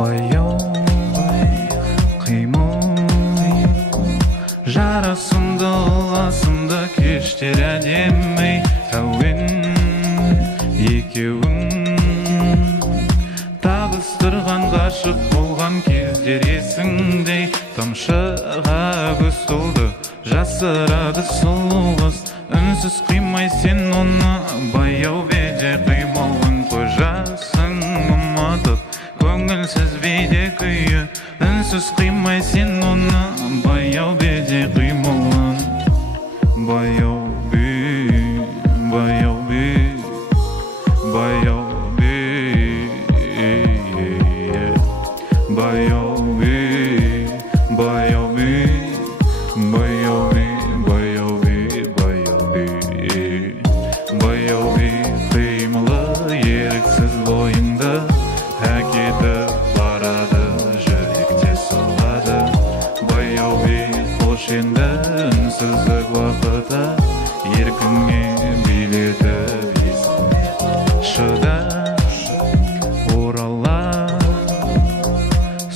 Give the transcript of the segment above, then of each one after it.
Баяу қимыл жарасымды аласымды кештер әдемі әуен екеуің табыстырған ғашық болған кездер есіңде тамшыға көз толды жасырады сұлу қыз үнсіз қимай сен оны баяу беде қимылын көз жасың ұмытып көңілсіз бейде күйі үнсіз қимай сен оны баяу беде қимылын баяу бей баяу бей баяу бей баяу бей баяу бей баяу бей баяу бей баяу бей баяу бей қимылы еріксіз бойыңды әкетіп барады жүректе соғады баяу бей қош енді үнсіздік уақыты еркіңе билетіп есіңе шыда орала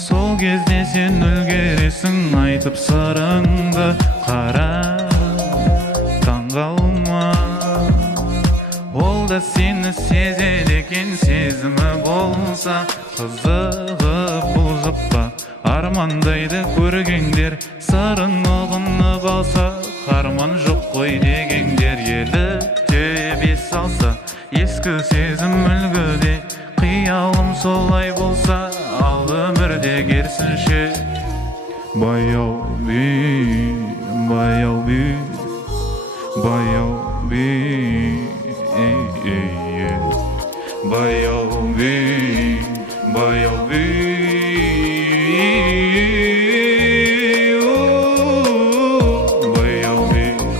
сол кезде сен үлгересің айтып сырыңды қара таңғалма ол да сені сезеді екен сезімі болса қызығып бұл жұпқа армандайды көргендер сырың ұғынып алса арман жоқ қой дегендер еліктеп ес алса ескі сезім үлгіде қиялым солай болса ал өмірде керісінше баяу бей баяу бей баяу бей баяу бей баяу бей баяу бей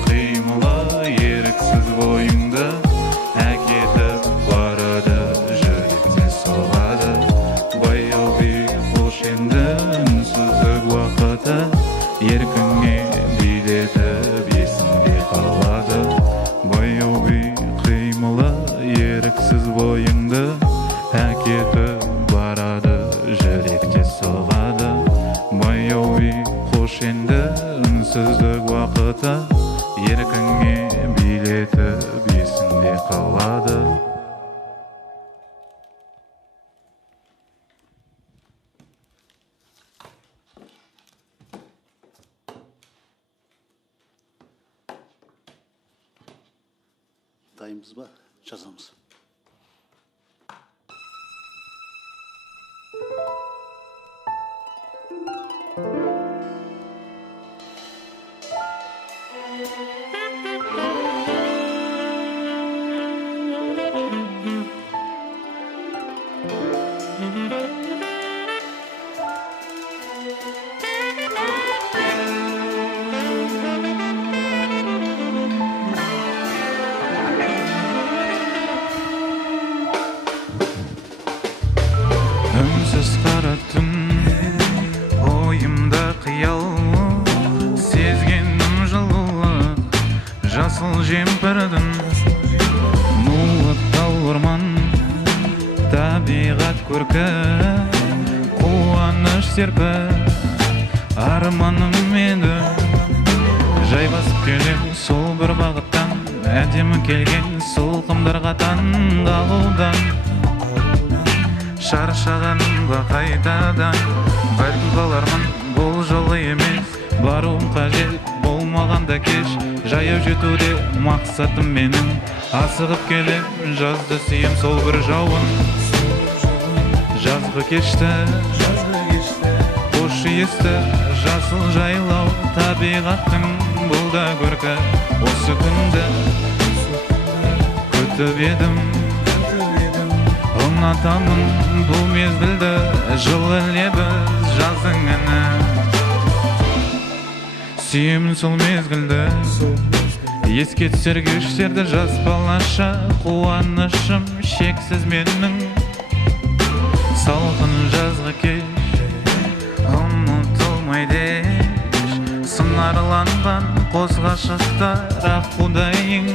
қимылы еріксіз бойыңды әкетіп барады жүректе соғады баяу бей қош енді үнсіздік уақыты еркіңе билетіп есіңде қалады баяу бей қимылы еріксіз бойыңды әкетіп барады жүректе соғады баяу бей қош енді үнсіздік уақыты еркіңе билетіп есіңде қалады дайынбыз ба жазамыз үнсіз қара түн ойымда қиял сезгенім жылылық жасыл жемпірдің нулы тау орман табиғат көркі қуаныш серпі арманым еді жай басып келем сол бір бағыттан әдемі келген сұлқымдарға таңғалудан шаршағанымға қайтадан бәлкім қалармын бұл жолы емес баруым қажет болмағанда кеш жаяу жетуде мақсатым менің асығып келем жазды сүйем сол бір жауын жазғы кешті қош иісті жасыл жайлау табиғаттың бұл да көркі осы күнді күтіп едім ұнатамын бұл мезгілді жылы лебіз жаздың әні сүйемін сол мезгілді еске түсер кештерді жас балаша қуанышым шексіз менің salqın жазғы kech unutulmaydı sınarlangan qoz ғашықтар ақ құдайың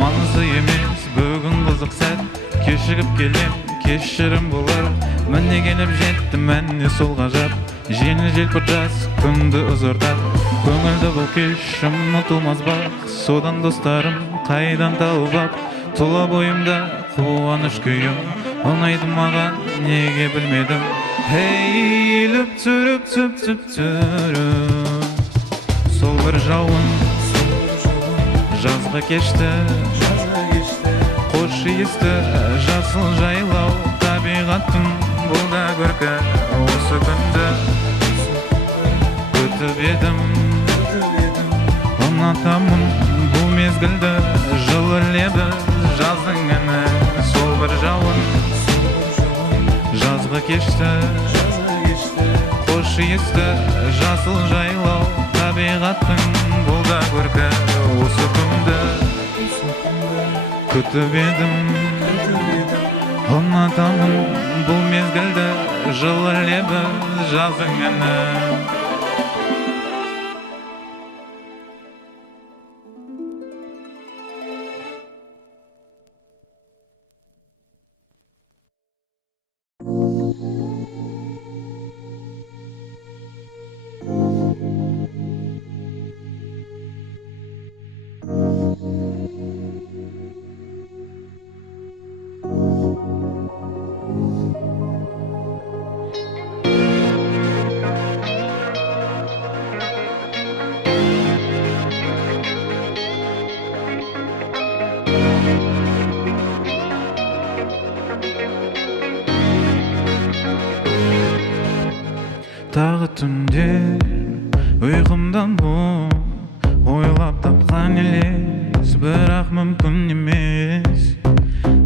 маңызды емес бүгін қызық сәт кешігіп келем кешірім болар міне келіп жеттім әне сол ғажап жеңіл желпір жаз күнді ұзартар көңілді бұл кеш ұмытылмас бақ содан достарым қайдан тауып ап тұла бойымда қуаныш күйім ұнайды маған неге білмедім ейліп түсіріп сол бір жауын жазғы кешті қош иісті жасыл жайлау табиғаттың бұл да көркі осы күнді күтіп едім ұнатамын бұл мезгілді жылы лебі жаздың әні сол бір жауын жазғы кешті қош иісті жасыл жайлау табиғаттың бұл да көркі осы күнді күтіп едім ұнатамын бұл мезгілді жылы лебі жаздың әні тағы түндер ұйқымдан бұл ойлап тапқан елес бірақ мүмкін емес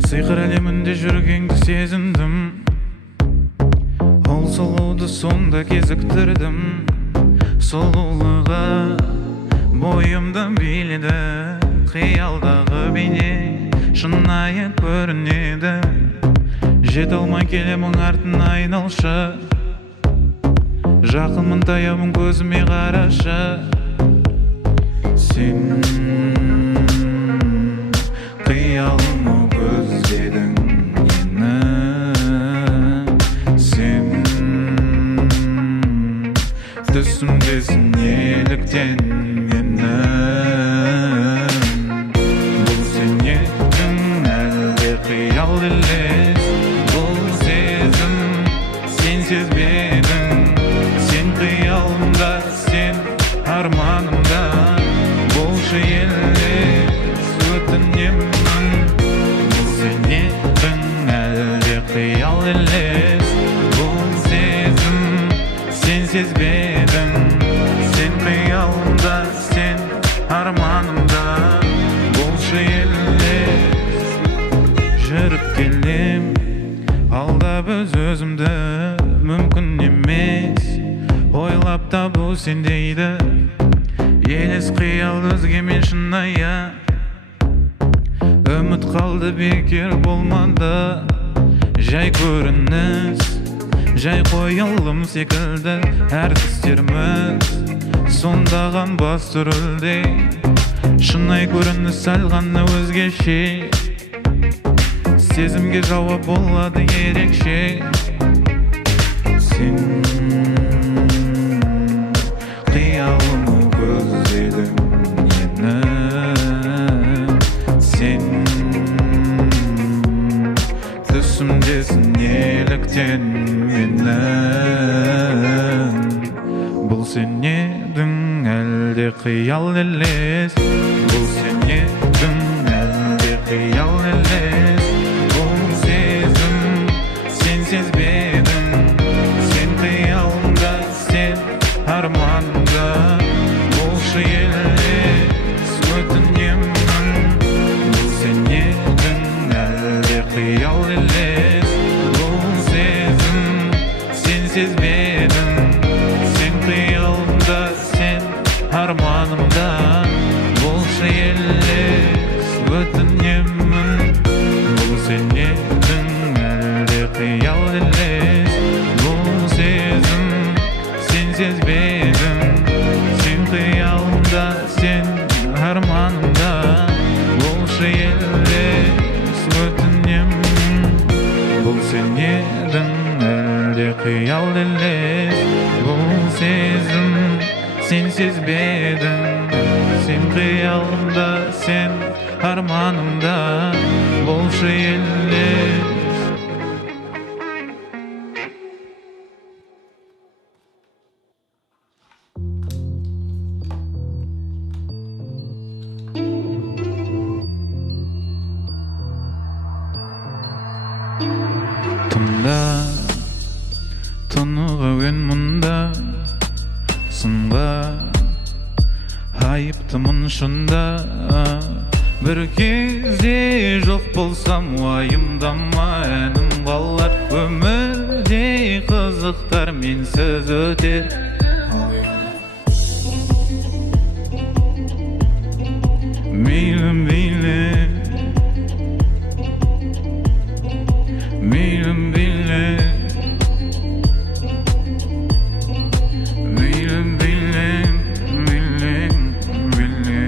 сиқыр әлемінде жүргенді сезіндім ол сұлуды сонда кезіктірдім сұлулығы бойымды биледі қиялдағы бейне шынайы көрінеді жете алмай келемін артын айналшы жақынмын таямын көзіме қарашы сен қиялымы көздедің мені сен түсімдесің неліктен мені бұл сен едің әлде қиял елес бұл сезім сен сезбедің қиялымда сен арманымда болшы елес өтінемін бұл сен едің әлде қиял елес бұл сезім сен сезбедің сен қиялымда сен арманымда болшы елес жүріп келем алдап өзімді мүмкін емес ойлап табу сендейді елес қиял өзгемен шынайы үміт қалды бекер болмады жай көрініс жай қойылым секілді әртістеріміз сомдаған басты рөлде шынайы көрініс сәл ғана өзгеше сезімге жауап болады ерекше сен қиялымы көздедің мені сен түсімдесің неліктен мені бұл сен едің әлде қиял елес бұл сен едің әлде қиял елес бұл сезім сен сезбедің сен қиялымда сен арманымда болшы елес өтінемін бұл сен едің әлде қиял елес бұл сезім сен сезбедің сен қиялымда сен арманымда болшы елес өтінемін kıyalımda, sen armanımda. Bolşu eldes ötünüm, bul sen edin elde kıyal eldes. Bul sezim, sensiz bedin, sen kıyalımda, sen armanımda. Bolşu eldes. Tunda, tanıgın munda, sınga, hayıptımın şunda. Bir kezi жоқ болсам уайымдама, әнім қалар өмірде қызықтар менсіз өтер. Мейлім мейлі, мейлім мейлі, мейлім мейлі, мейлім мейлі.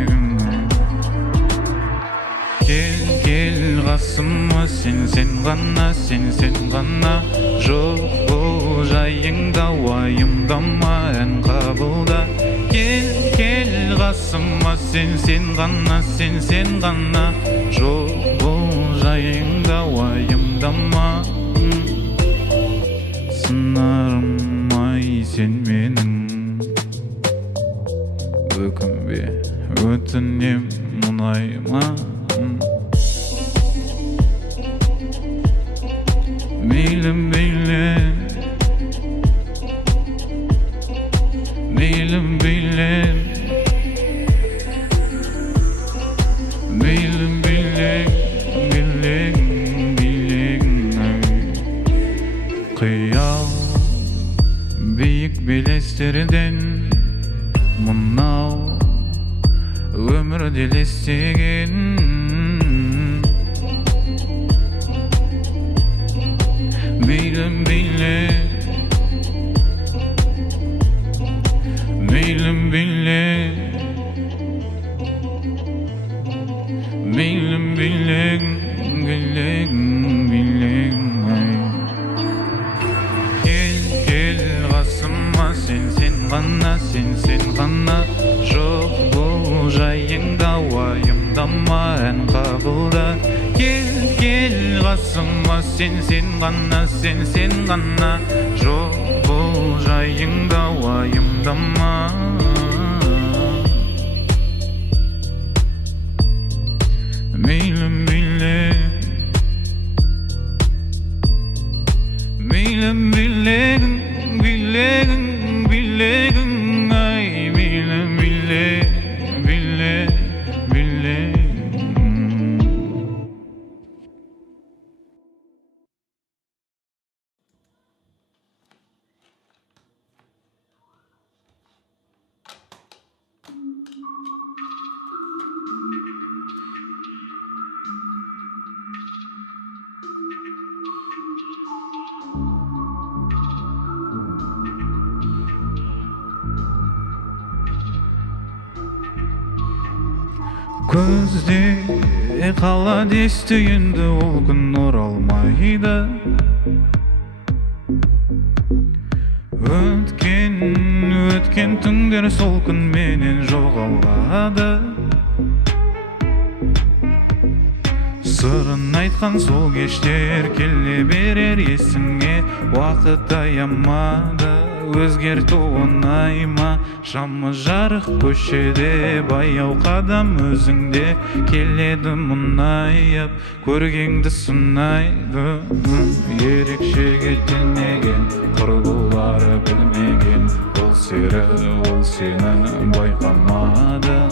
Кел кел қасыма, сен ғана, сен ғана. Жоқ бұл жайыңда уайымдама, ән қабылда. Кел кел қасыма, сен ғана, сен ғана. Жоқ бұл жайыңда уайымдама. Сынарым ай сен менің, өкінбе өтінем мұңайма. Мейлім мейлі, мейлім мейлі, мейлім мейлі, мейлі. Қиял биік белестерден мынау өмірде елестеген. Мейлім мейлі, мейлім мейлі, мейлім мейлі, мейлі. Кел кел қасыма, сен ғана, сен ғана. Жоқ бұл жайыңда уайымдама, ән қабылда. Кел кел қасыма, сен ғана, сен ғана. Жоқ бұл жайыңда уайымдама. Мейлім мейлі, мейлім мейлі, мейлі. Ай мейлі мейлі, мейлі. Көзде қалады естігенді, ол күн оралмайды. Өткен түндер сол күн менен жоғалады. Сырын айтқан сол кештер келе берер есіңе. Уақыт аямады, өзгерту оңай ма? Шамы жарық көшеде, баяу қадам өзіңде. Келеді мұңайып, көргенді сынайды. Ерекше кетілмеген, құрбылары білмеген. Ол сені байқамады.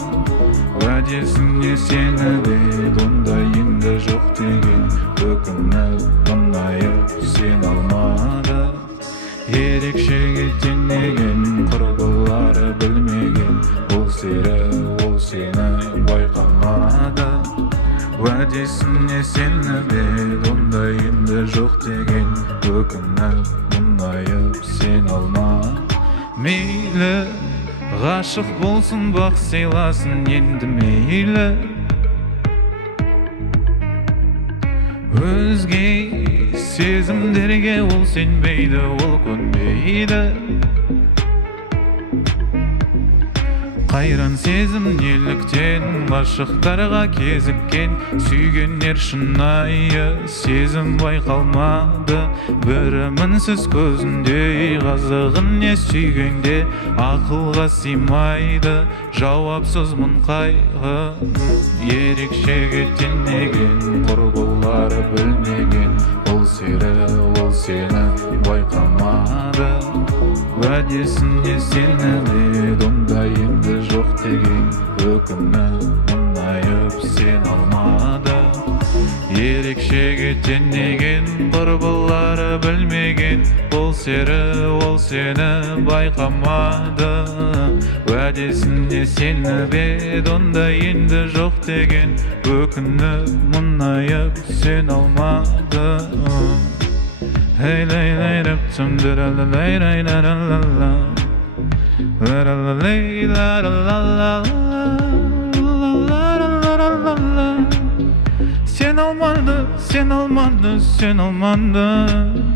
Уәдесіне сені де, онда енді жоқ деген. Өкініп мұңайып сен алмады. Ерекше кетілмеген, құрбылары білмеген. Ол сені байқамады. Уәдесіне сені де, онда енді жоқ деген. Өкініп мұңайып сен алмады. Мейлі Ғашық болсын, бақ сыйласын енді мейлі. Өзге сезімдерге ол сенбейді, ол көнбейді. Қайран сезім неліктен ғашықтарға кезіккен, сүйгеннер шынайы сезім байқалмады. Бірі мінсіз көзінде қазығын не сүйгенде ақылға сыймайды. Жауапсыз мұң қайғы ерекшеге теңеген, құрбылары білмеген, ол сені байқамады. Уәдесіне сеніп онда енді жоқ деген, өкініп мұңайып сен алмады. Ерекшеге теңеген, құрбылары білмеген, ол сені байқамады. Уәдесіне сеніп онда енді жоқ деген, өкініп мұңайып сен алмады. Hey lay lay rap tum da la lay lay la la la la la la la lay la la la la la la la la. Sen olmadı, sen olmadı, sen olmadı.